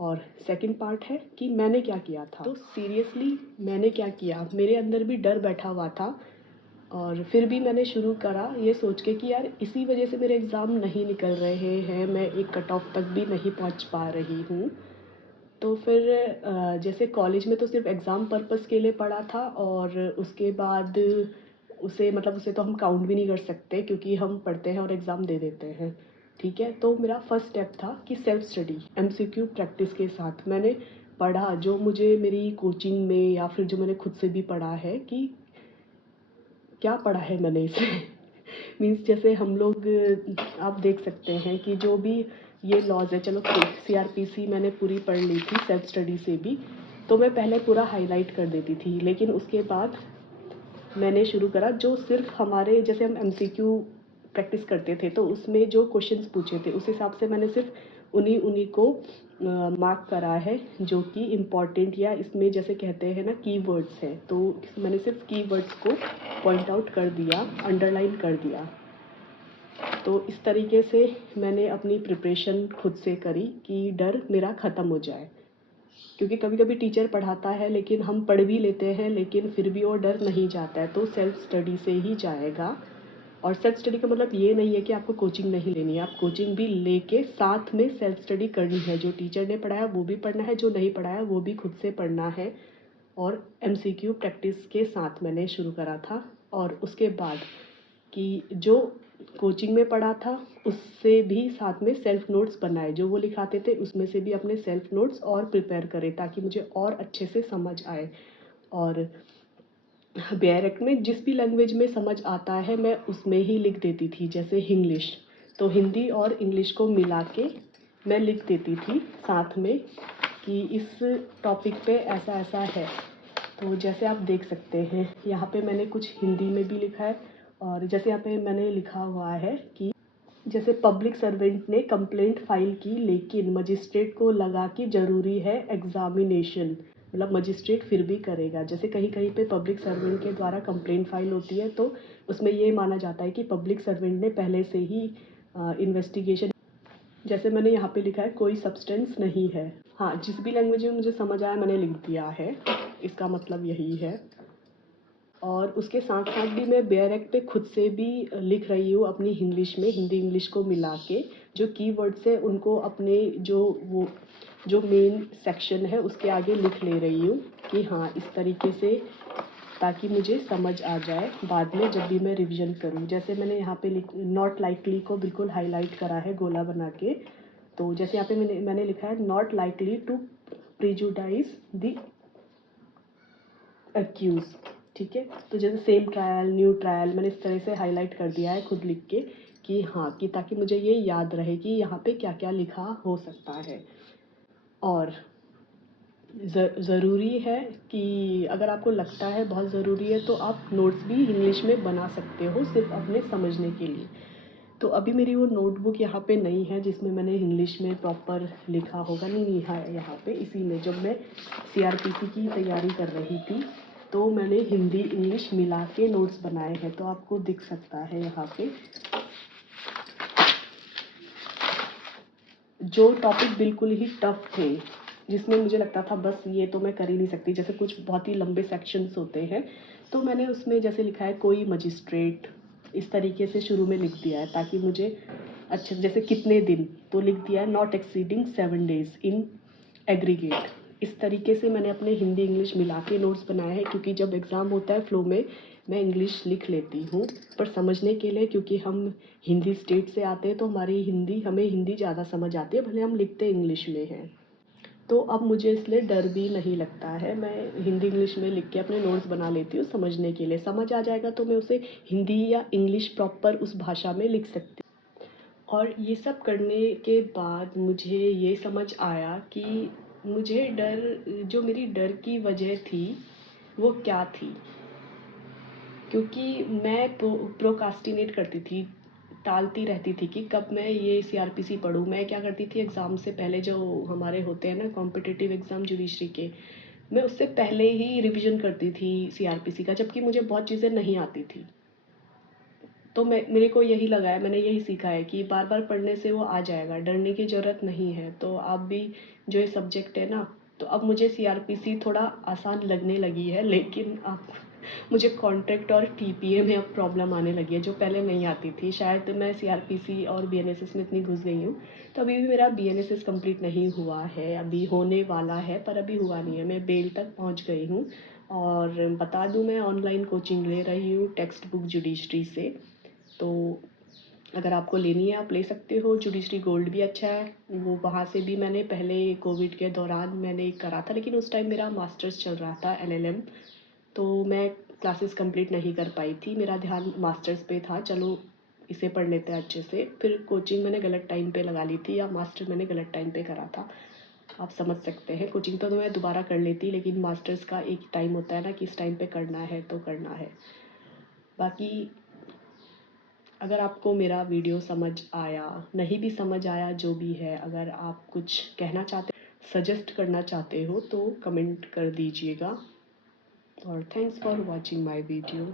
और second part है कि मैंने क्या किया था। तो सीरियसली मैंने क्या किया, मेरे अंदर भी डर बैठा हुआ था और फिर भी मैंने शुरू करा ये सोच के कि यार इसी वजह से मेरे एग्ज़ाम नहीं निकल रहे हैं, मैं एक कट ऑफ तक भी नहीं पहुंच पा रही हूँ। तो फिर जैसे कॉलेज में तो सिर्फ एग्ज़ाम पर्पस के लिए पढ़ा था और उसके बाद उसे तो हम काउंट भी नहीं कर सकते क्योंकि हम पढ़ते हैं और एग्ज़ाम दे देते हैं, ठीक है। तो मेरा फर्स्ट स्टेप था कि सेल्फ स्टडी एमसीक्यू प्रैक्टिस के साथ मैंने पढ़ा, जो मुझे मेरी कोचिंग में या फिर जो मैंने खुद से भी पढ़ा है कि क्या पढ़ा है मैंने इसे मीन्स जैसे हम लोग आप देख सकते हैं कि जो भी ये लॉज है, चलो सीआरपीसी मैंने पूरी पढ़ ली थी सेल्फ स्टडी से भी, तो मैं पहले पूरा हाईलाइट कर देती थी, लेकिन उसके बाद मैंने शुरू करा जो सिर्फ हमारे जैसे हम एमसीक्यू प्रैक्टिस करते थे तो उसमें जो क्वेश्चंस पूछे थे उस हिसाब से मैंने सिर्फ उन्हीं उन्हीं को मार्क करा है जो कि इम्पॉर्टेंट या इसमें जैसे कहते हैं ना कीवर्ड्स हैं, तो मैंने सिर्फ कीवर्ड्स को पॉइंट आउट कर दिया, अंडरलाइन कर दिया। तो इस तरीके से मैंने अपनी प्रिपरेशन खुद से करी कि डर मेरा ख़त्म हो जाए, क्योंकि कभी कभी टीचर पढ़ाता है लेकिन हम पढ़ भी लेते हैं लेकिन फिर भी वो डर नहीं जाता है, तो सेल्फ स्टडी से ही जाएगा। और सेल्फ स्टडी का मतलब ये नहीं है कि आपको कोचिंग नहीं लेनी है, आप कोचिंग भी लेके साथ में सेल्फ स्टडी करनी है, जो टीचर ने पढ़ाया वो भी पढ़ना है, जो नहीं पढ़ाया वो भी खुद से पढ़ना है। और एमसीक्यू प्रैक्टिस के साथ मैंने शुरू करा था और उसके बाद कि जो कोचिंग में पढ़ा था उससे भी साथ में सेल्फ नोट्स बनाए, जो वो लिखाते थे उसमें से भी अपने सेल्फ नोट्स और प्रिपेयर करे ताकि मुझे और अच्छे से समझ आए। और डायरेक्ट में जिस भी लैंग्वेज में समझ आता है मैं उसमें ही लिख देती थी, जैसे इंग्लिश तो हिंदी और इंग्लिश को मिला के मैं लिख देती थी साथ में कि इस टॉपिक पे ऐसा ऐसा है। तो जैसे आप देख सकते हैं यहाँ पे मैंने कुछ हिंदी में भी लिखा है और जैसे यहाँ पे मैंने लिखा हुआ है कि जैसे पब्लिक सर्वेंट ने कंप्लेंट फाइल की लेकिन मजिस्ट्रेट को लगा कि ज़रूरी है एग्जामिनेशन, मतलब मजिस्ट्रेट फिर भी करेगा। जैसे कहीं कहीं पे पब्लिक सर्वेंट के द्वारा कंप्लेंट फाइल होती है तो उसमें ये माना जाता है कि पब्लिक सर्वेंट ने पहले से ही इन्वेस्टिगेशन, जैसे मैंने यहाँ पे लिखा है कोई सब्सटेंस नहीं है। हाँ, जिस भी लैंग्वेज में मुझे समझ आया मैंने लिख दिया है, इसका मतलब यही है। और उसके साथ साथ भी मैं बेयर एक्ट पे खुद से भी लिख रही हूँ अपनी इंग्लिश में, हिंदी इंग्लिश को मिला के जो कीवर्ड्स है उनको अपने जो मेन सेक्शन है उसके आगे लिख ले रही हूँ कि हाँ इस तरीके से, ताकि मुझे समझ आ जाए बाद में जब भी मैं रिवीजन करूँ। जैसे मैंने यहाँ पे नॉट लाइकली को बिल्कुल हाईलाइट करा है गोला बना के, तो जैसे यहाँ पे मैंने लिखा है not likely to prejudice the accused, ठीक है। तो जैसे सेम ट्रायल न्यू ट्रायल मैंने इस तरह से हाईलाइट कर दिया है खुद लिख के कि हाँ, कि ताकि मुझे ये याद रहे कि यहाँ पे क्या क्या लिखा हो सकता है। और ज़रूरी है कि अगर आपको लगता है बहुत ज़रूरी है तो आप नोट्स भी इंग्लिश में बना सकते हो सिर्फ अपने समझने के लिए। तो अभी मेरी वो नोटबुक यहाँ पे नहीं है जिसमें मैंने इंग्लिश में प्रॉपर लिखा होगा, नहीं है यहाँ पे। इसी में जब मैं सीआरपीसी की तैयारी कर रही थी तो मैंने हिंदी इंग्लिश मिला के नोट्स बनाए हैं, तो आपको दिख सकता है यहाँ पे। जो टॉपिक बिल्कुल ही टफ थे जिसमें मुझे लगता था बस ये तो मैं कर ही नहीं सकती, जैसे कुछ बहुत ही लंबे सेक्शंस होते हैं, तो मैंने उसमें जैसे लिखा है कोई मजिस्ट्रेट, इस तरीके से शुरू में लिख दिया है ताकि मुझे अच्छा, जैसे कितने दिन तो लिख दिया है not exceeding 7 days in aggregate. इस तरीके से मैंने अपने हिंदी इंग्लिश मिला के नोट्स बनाए हैं, क्योंकि जब एग्ज़ाम होता है फ्लो में मैं इंग्लिश लिख लेती हूँ, पर समझने के लिए क्योंकि हम हिंदी स्टेट से आते हैं तो हमें हिंदी ज़्यादा समझ आती है, भले हम लिखते इंग्लिश में हैं। तो अब मुझे इसलिए डर भी नहीं लगता है, मैं हिंदी इंग्लिश में लिख के अपने नोट्स बना लेती हूँ समझने के लिए। समझ आ जाएगा तो मैं उसे हिंदी या इंग्लिश प्रॉपर उस भाषा में लिख सकती हूँ। और ये सब करने के बाद मुझे ये समझ आया कि मुझे जो मेरी डर की वजह थी वो क्या थी, क्योंकि मैं प्रोकास्टिनेट करती थी, टालती रहती थी कि कब मैं ये सीआरपीसी पढूँ। मैं क्या करती थी, एग्ज़ाम से पहले जो हमारे होते हैं ना कॉम्पिटिटिव एग्ज़ाम जुडिशरी के, मैं उससे पहले ही रिवीजन करती थी सीआरपीसी का, जबकि मुझे बहुत चीज़ें नहीं आती थी। तो मेरे को यही लगा है, मैंने यही सीखा है कि बार बार पढ़ने से वो आ जाएगा, डरने की ज़रूरत नहीं है। तो आप भी, जो ये सब्जेक्ट है ना, तो अब मुझे सीआरपीसी थोड़ा आसान लगने लगी है, लेकिन अब मुझे कॉन्ट्रैक्ट और टीपीए में अब प्रॉब्लम आने लगी है, जो पहले नहीं आती थी। शायद मैं सीआरपीसी और बीएनएसएस में इतनी घुस गई हूँ, तो अभी भी मेरा बीएनएसएस कंप्लीट नहीं हुआ है, अभी होने वाला है, पर अभी हुआ नहीं है। मैं बेल तक पहुँच गई हूँ। और बता दूँ, मैं ऑनलाइन कोचिंग ले रही हूँ टेक्स्ट बुक जुडिशरी से। तो अगर आपको लेनी है आप ले सकते हो। जुडिशरी गोल्ड भी अच्छा है, वो वहाँ से भी मैंने पहले कोविड के दौरान मैंने करा था, लेकिन उस टाइम मेरा मास्टर्स चल रहा था एलएलएम, तो मैं क्लासेस कंप्लीट नहीं कर पाई थी, मेरा ध्यान मास्टर्स पे था। चलो इसे पढ़ लेते हैं अच्छे से। फिर कोचिंग मैंने गलत टाइम पे लगा ली थी, या मास्टर मैंने गलत टाइम पे करा था, आप समझ सकते हैं। कोचिंग तो मैं दोबारा कर लेती, लेकिन मास्टर्स का एक टाइम होता है ना कि इस टाइम पे करना है तो करना है। बाकी अगर आपको मेरा वीडियो समझ आया, नहीं भी समझ आया, जो भी है, अगर आप कुछ कहना चाहते, सजेस्ट करना चाहते हो, तो कमेंट कर दीजिएगा। और thanks for watching my video.